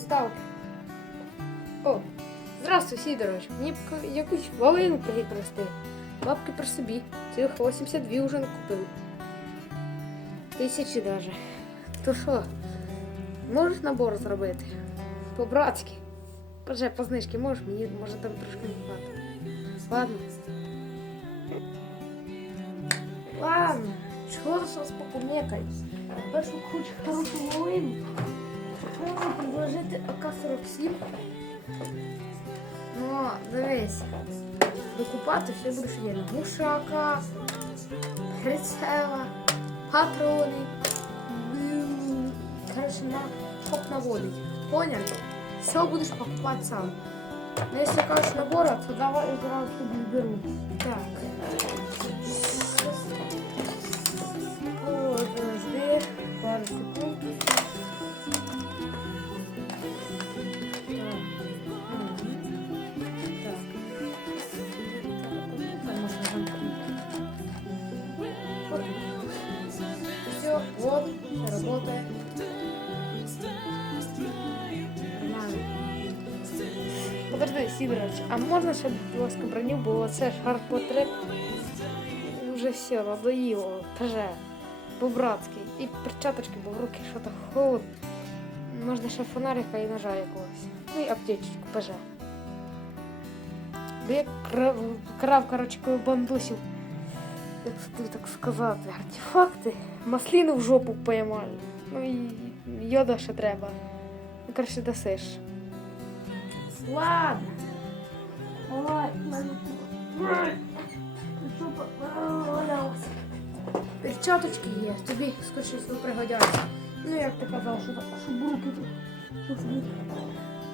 Здравствуй, О, здравствуй, Сидорович. Мені якусь волину припрости. Бабки при собі. Цих 82 вже накупив. Тисячі даже. То що? Можеш набор зробити? По-братськи. Каже, по знижки можеш, мені може там трошки не хватить. Ладно. Ладно. Чого ти зараз покумекай? Першу хоч хорошу волину. Можна предложити АК-47. Ну, дивись. Докупати все будеш є. Мушака, прицела, патрони. м, Короче, на хоп наводить. Понял? Все будеш покупати сам. Ну, якщо кажеш набора, то давай я зразу собі беру. Так. Подожди, пару секунд. Подожди, Сидорович, а можна ще, будь ласка, броню, бо це ж хардпотреб. Вже все, надоїло, каже, по-братськи. І перчаточки, бо в руки що то холод. Можна ще фонарика і ножа якогось. Ну і аптечку, поже. Бо я крав, крав коротше, бандусів, як так сказати, артефакти. Масліну в жопу поймали. Ну і йода ще треба. Ну, коротше, досиш. Ладно. Ой, тут. Перчаточки є, тобі скоріше всього пригодяться. Ну як ти казав, що щоб руки тут.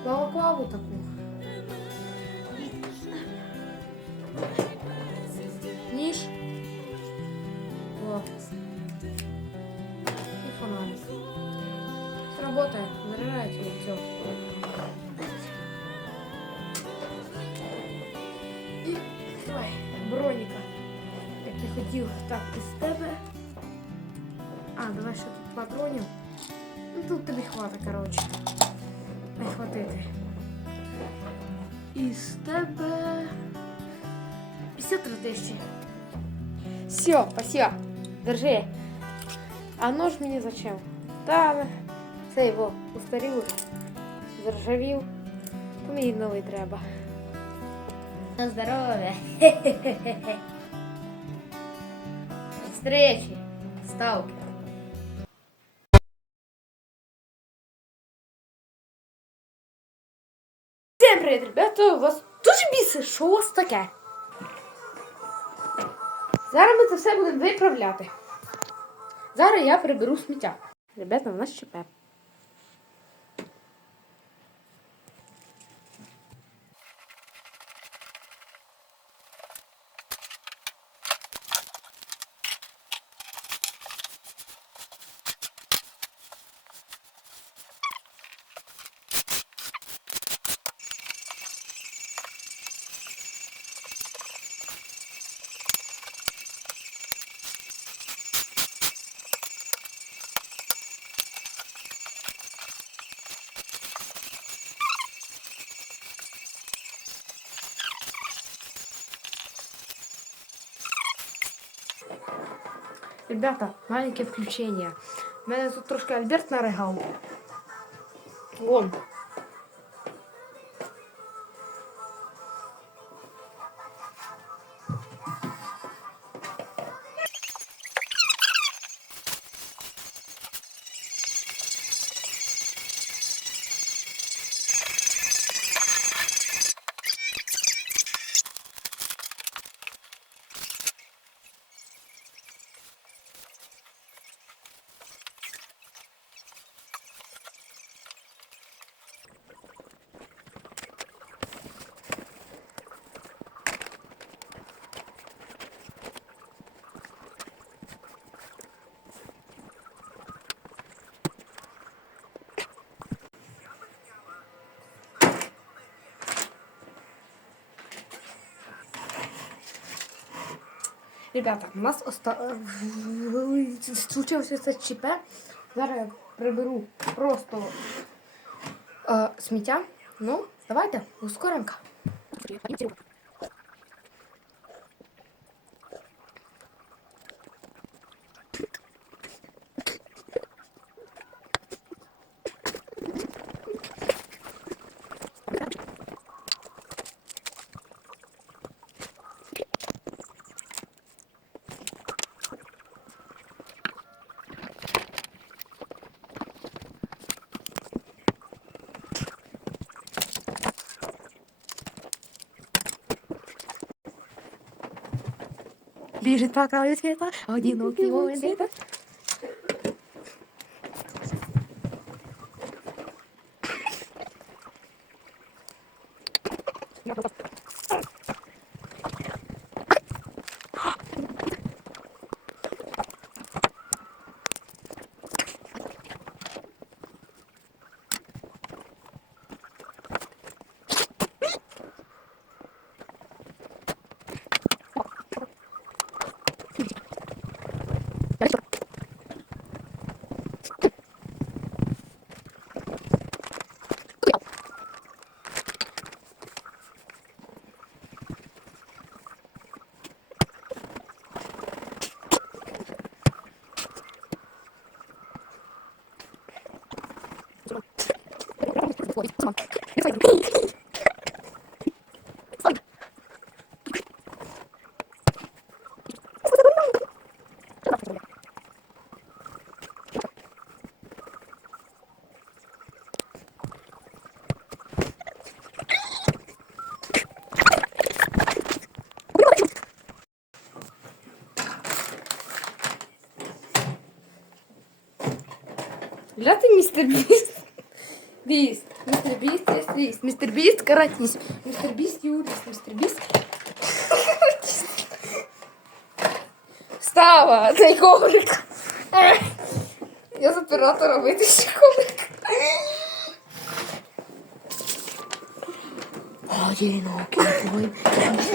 Балаклаву таку. Хотів, так, із тебе. А, давай ще тут патронів. Ну тут тобі хватить, коротше. Не хватити. І з тебе 53 тисячі. Все, спасибо. Держи. А нож мені зачем? Та це його устарів, заржавів. Мені новий треба. На здоров'я. Встречи, сталкер. Всем привет, ребята! У вас дуже біси, що у вас таке? Зараз ми це все будемо виправляти. Зараз я приберу сміття. Ребята, у нас ЧП. Ребята, маленьке включення. У мене тут трошки Альберт наригав. Вон. Ребята, у нас случився це ЧП. Зараз я приберу просто е, сміття. Ну, давайте, ускоремка. Бежит по краю света, одинокий воин света. Dla ty Mr. Beast. Є ліст. Містер Біст, каратісь. Містер Біст, Біст. Става, цей коврик. Я з оператора витащу коврик. Одинокий твой.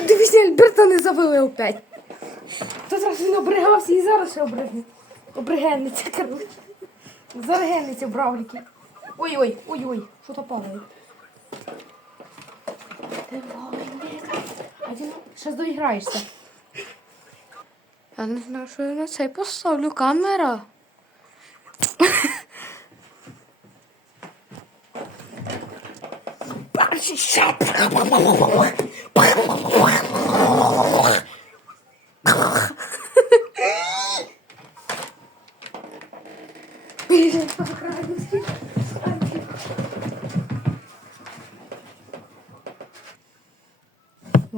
Дивіться, Альберта не завели опять. Тут раз він обригався і зараз ще обригне. Обригенниця, коротше. Заргенниця бравліки. Ой-ой, ой-ой, що то падає. Зараз доіграєшся. Я не знаю, що я на цей поставлю камера.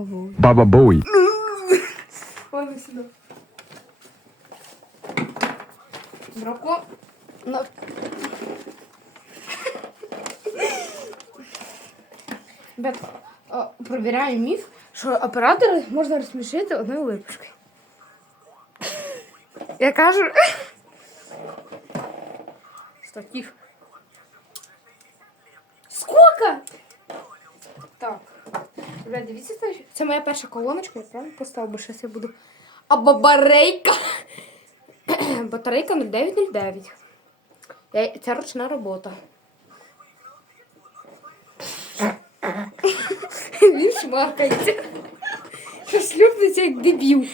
Перший шап. Baba Bowie. Ладно, сюда. Дракон. На... Ребят, а, провіряю міф, що оператори можна розсмішити одною випускою. Я кажу. Статив. Сколько? Так. Бля, дивіться, це, це моя перша колоночка, я правильно поставив, бо щось я буду. А бабарейка! Батарейка 0909. Я- Це ручна робота. Він шмаркається. Що шлюпнеться як дебіл.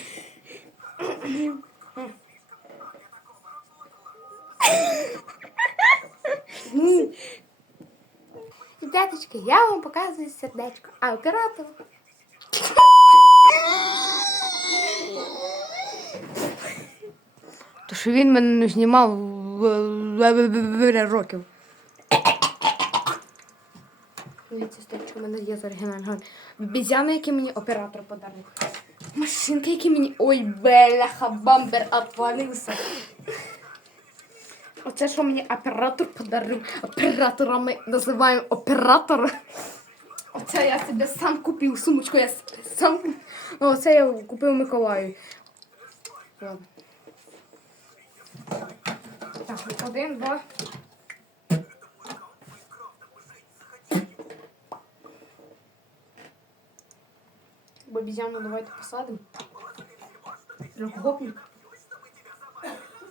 Дядечки, я вам показую сердечко, а оператор. То що він мене не знімав років. Дивіться, що в мене є з оригінального. Бізяни, які мені оператор подарив. Машинки, які мені. Ой, бляха, бампер отвалився. Оце, що мені оператор подарив. Оператора ми називаємо оператора. Оце я себе сам купив сумочку. Я с- сам. Ну, оце я купив Миколаю. Ладно. Так, один, два. Бабізяну давайте посадимо. Гопник.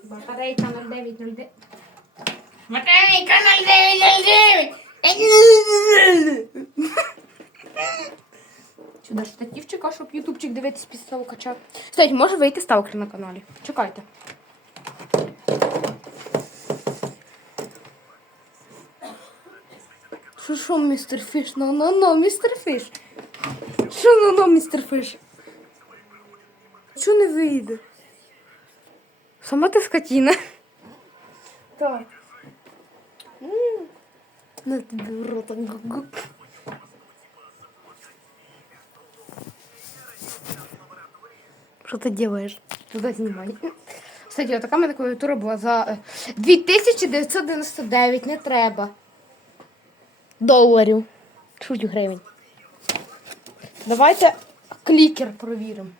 Батарейка 0909. Смотри, канал 909! Сюди штативчика, щоб ютубчик дивитись після того качав. Кстати, може вийти ставки на каналі. Чекайте. Що що, містер Фіш? Ну, ну, ну, містер Фіш. Що ну, ну, містер Фіш? Чого не вийде? Сама ти скотина. Так. На в рота. гу-гу. Що ти робиш? Туди знімай. Кстати, така мене клавіатура була за е, 2999, не треба. Доларів. Чуть гривень. Давайте клікер провіримо.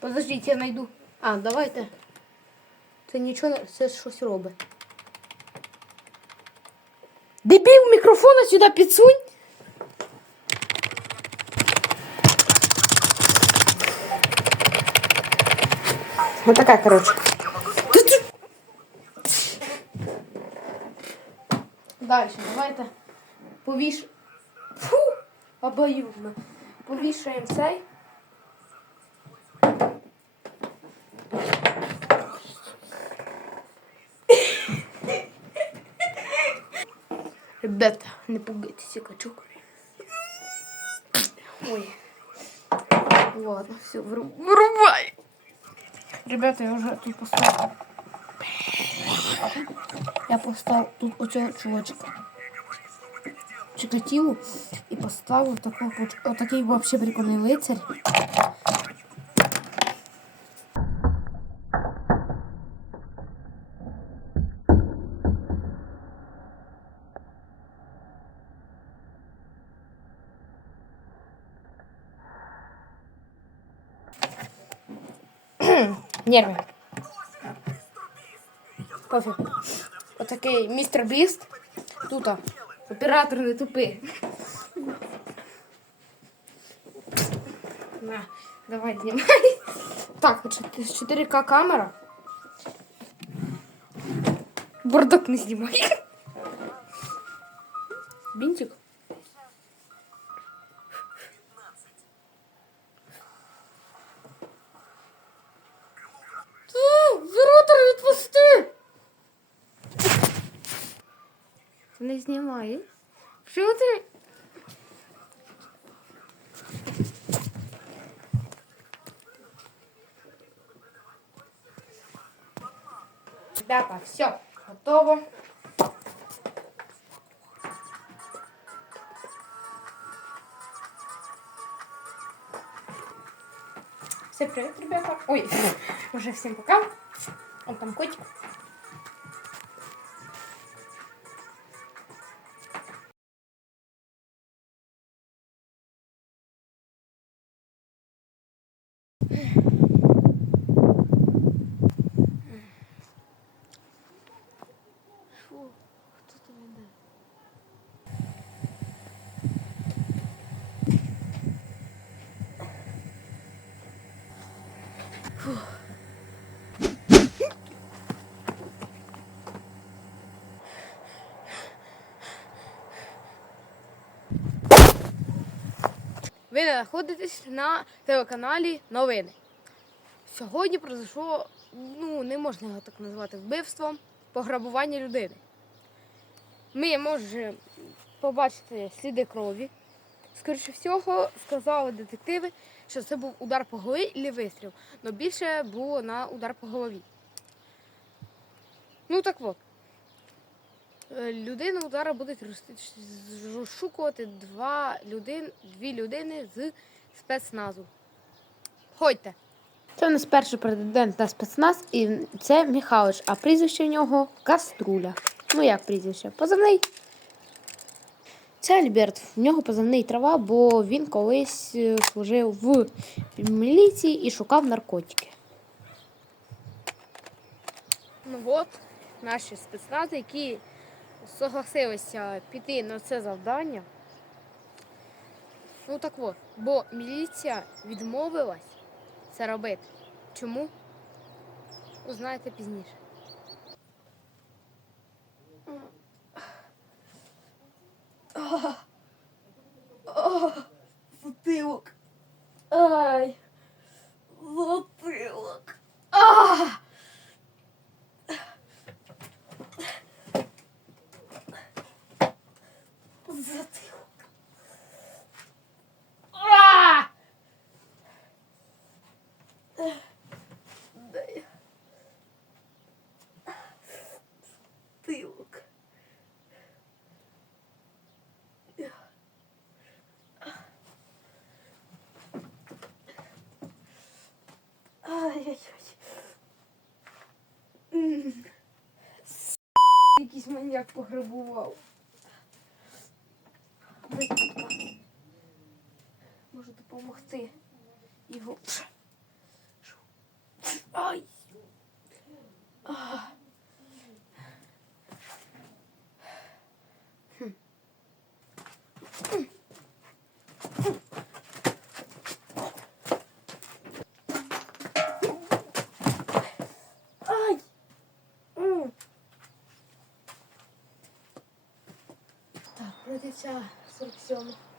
Подождіть, я знайду. А, давайте. Це нічого, це щось робить. Дебіл мікрофона сюди підсунь. Вот такая, короче. Дальше, давайте повіш... Фу, обоюдно. Повішаємо цей. Ребята, не пугайтесь, я качок. Ой. Ладно, все, вырубай. Ребята, я вже тут поставив. Я поставив тут оцього чувачка. Чикатилу і поставив такого поч- отакий вообще прикольний лицарь. Нерви. Пофіг. Отакий містер Біст. Тут оператор не тупий. На, давай знімай. Так, 4К камера. Бардак не знімай. Бінтик. Не знімай. Що ти? Ребята, все, готово. Всем привет, ребята. Ой, уже всем пока. Он там котик. Ви знаходитесь на телеканалі Новини. Сьогодні произошло, ну не можна його так назвати вбивством, пограбування людини. Ми можемо побачити сліди крові. Скоріше всього, сказали детективи, що це був удар по голові і вистріл. Але більше було на удар по голові. Ну так от. Е, Людину удара розти- розшукувати два людин, дві людини з спецназу. Ходьте. Це у нас перший претендент на спецназ, і це Михайлович, а прізвище в нього Каструля. Ну як прізвище? Позивний. Це Альберт. В нього позивний трава, бо він колись е, служив в міліції і шукав наркотики. Ну от наші спецнази, які согласилися піти на це завдання. Ну так от, бо міліція відмовилась це робити. Чому? Узнаєте пізніше. Затилок. Ай. Затилок. А! Затилок. А! Дай. Затилок. С- Якийсь маньяк пограбував. Викупа. Може допомогти його. Ай. А. Хм. Ай! М. Прийдеться 47.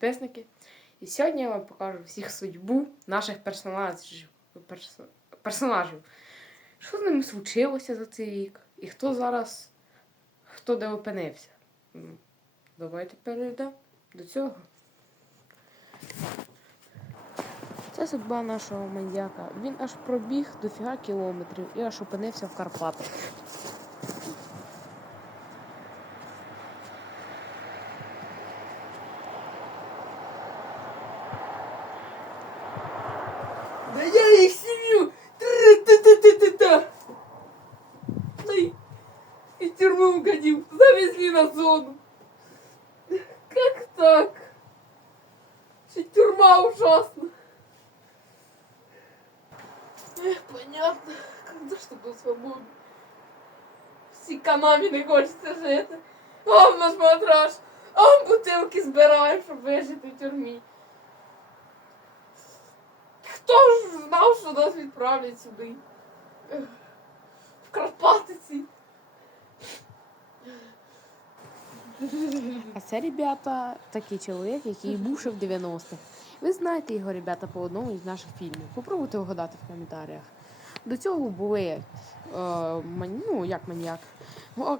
Підписники. І сьогодні я вам покажу всіх судьбу наших персонажів. перс- персонажів. Що з ними случилося за цей рік? І хто зараз, хто де опинився. Ну, Давайте перейдемо до цього. Це судьба нашого маньяка. Він аж пробіг дофіга кілометрів і аж опинився в Карпатах. Всі канамі не хочеться жити. О, наш матраш, а бутилки збираємо, щоб вижити в тюрмі. Хто ж знав, що нас відправлять сюди? В Карпатиці. А це, ребята, такий чоловік, який був в 90-х. Ви знаєте його, ребята, по одному із наших фільмів. Попробуйте вгадати в коментарях. До цього були е, ну, як маніяк,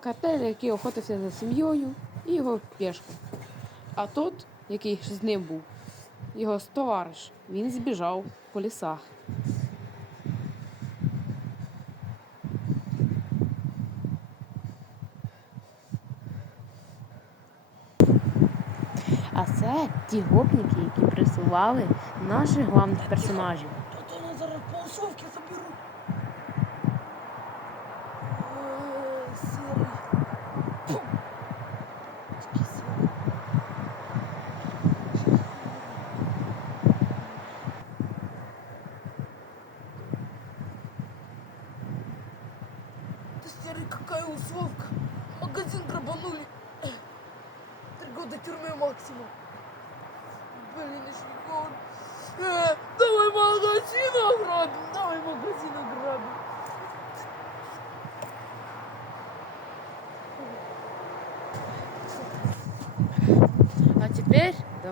картель, який охотився за сім'єю, і його пішка. А тот, який з ним був, його товариш, він збіжав по лісах. А це ті гопніки, які присували наших главних персонажів.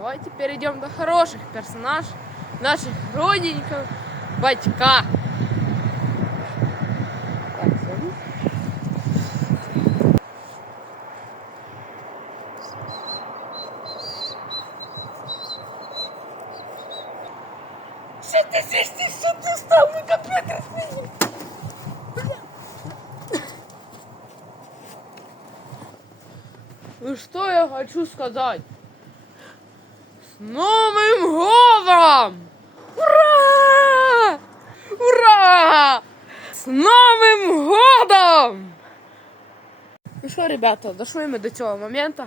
Давайте перейдем до хороших персонажей, наших родненьких батька. Что ты здесь, ты что ты встал на компьютер сидишь? Ну что я хочу сказать? С Новым годом! Ура! Ура! С Новым годом! Ну що, ребята, дошли ми до цього моменту.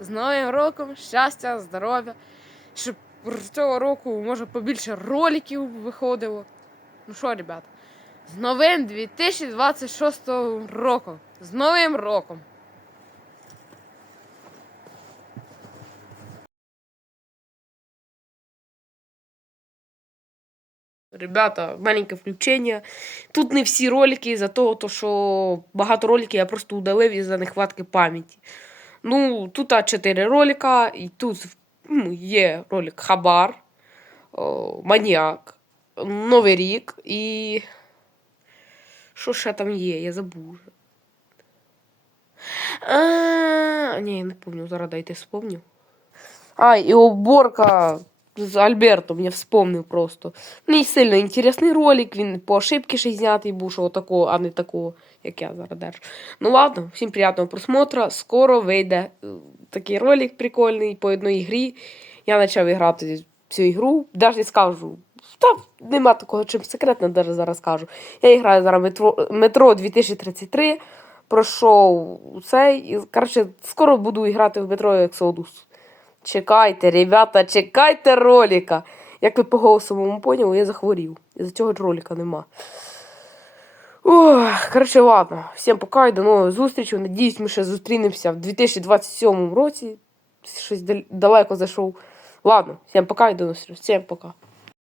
З Новим роком, щастя, здоров'я. Щоб з цього року, може, побільше роликів виходило. Ну що, ребята, з новим 2026 роком. З Новим роком! Ребята, маленьке включення. Тут не всі ролики за того, то, що багато роликів я просто удалив із-за нехватки пам'яті. Ну, тут а, 4 ролика, і тут ну, є ролик Хабар, о, Маніак, Новий рік і. Що ще там є? Я забув. А, ні, я не пам'ятаю, зараз дайте вспомню. А, і уборка з Альбертом, я вспомнив просто. Мені сильно інтересний ролик, він по ошибки ще знятий був, що такого, а не такого, як я зараз держу. Ну ладно, всім приємного просмотру. Скоро вийде е, такий ролик прикольний по одній грі. Я почав грати цю ігру. Навіть не скажу. Та нема такого, чим секретно навіть зараз скажу. Я граю зараз метро, метро 2033. Пройшов цей. Коротше, скоро буду грати в метро Exodus. Чекайте, ребята, чекайте ролика. Як ви по голосовому поняли, я захворів. І за цього ж ролика нема. Ох, коротше, ладно. Всім пока і до нових зустрічей. Надіюсь, ми ще зустрінемося в 2027 році. Щось далеко зайшов. Ладно, всім пока і до зустрічі. Всім пока.